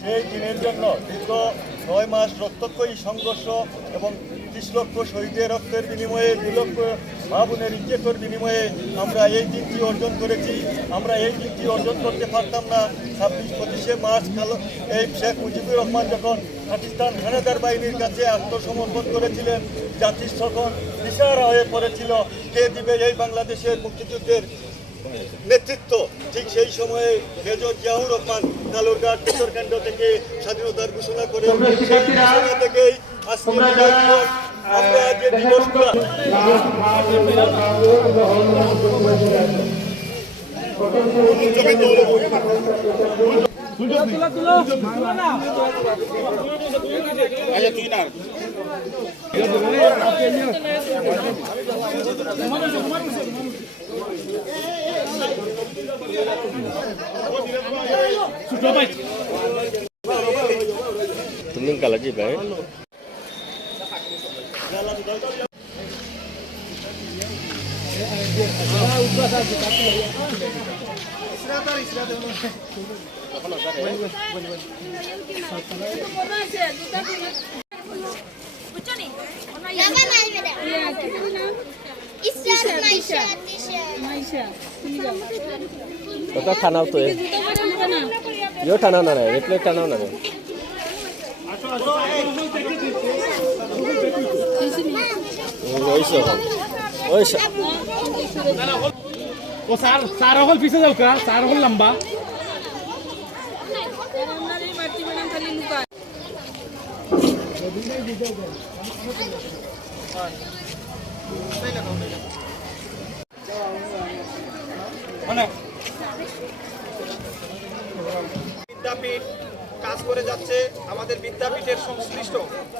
সেই দিনের জন্য দীর্ঘ 9 মাস রক্তক্ষয়ী সংঘর্ষ এবং 30 লক্ষ শহীদের রক্তের বিনিময়ে 2 লক্ষ মা বোনের ইজ্জতের বিনিময়ে আমরা এই দিনটি অর্জন করেছি। আমরা এই দিনটি অর্জন করতে পারতাম না 26-25 মার্চ এই শেখ মুজিবুর রহমান যখন পাকিস্তান হানাদার বাহিনীর কাছে আত্মসমর্পণ করেছিলেন। জাতির তখন দিশাহারা হয়ে পড়েছিল কে দিবে এই বাংলাদেশের মুক্তিযুদ্ধের নেতৃত্ব। ঠিক সেই সময়ে মেজর জিয়াউর রহমান কালুরঘাট কেন্দ্র থেকে স্বাধীনতার ঘোষণা করে সেই ঘোষণা থেকেই আজকে আমরা যে দিবসটা Tuming kalaji ba? Kota tanau tuh ya? Yo tanau nana, replay tanau nana. ও স্যার হল পিছে যাও কা স্যার হল লম্বা বিদ্যাপীঠ কাজ করে যাচ্ছে। আমাদের বিদ্যাপীঠের সংশ্লিষ্ট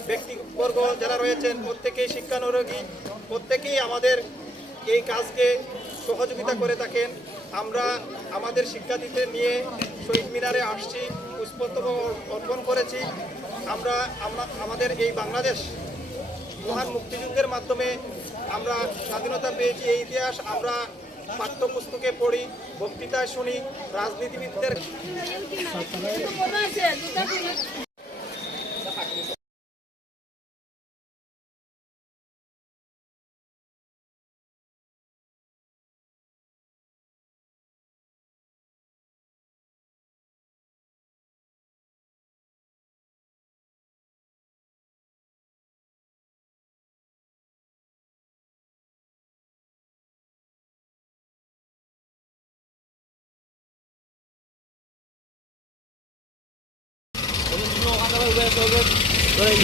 ব্যক্তিবর্গ যারা রয়েছেন প্রত্যেকেই শিক্ষানুরাগী, প্রত্যেকেই আমাদের এই কাজকে সহযোগিতা করে থাকেন। আমরা আমাদের শিক্ষার্থীদের নিয়ে শহীদ মিনারে আসছি, পুষ্পস্তবক অর্পণ করেছি। আমরা আমাদের এই বাংলাদেশ মহান মুক্তিযুদ্ধের মাধ্যমে আমরা স্বাধীনতা পেয়েছি। এই ইতিহাস আমরা পাঠ্যপুস্তকে পড়ি, বক্তৃতায় শুনি, রাজনীতিবিদদের Boleh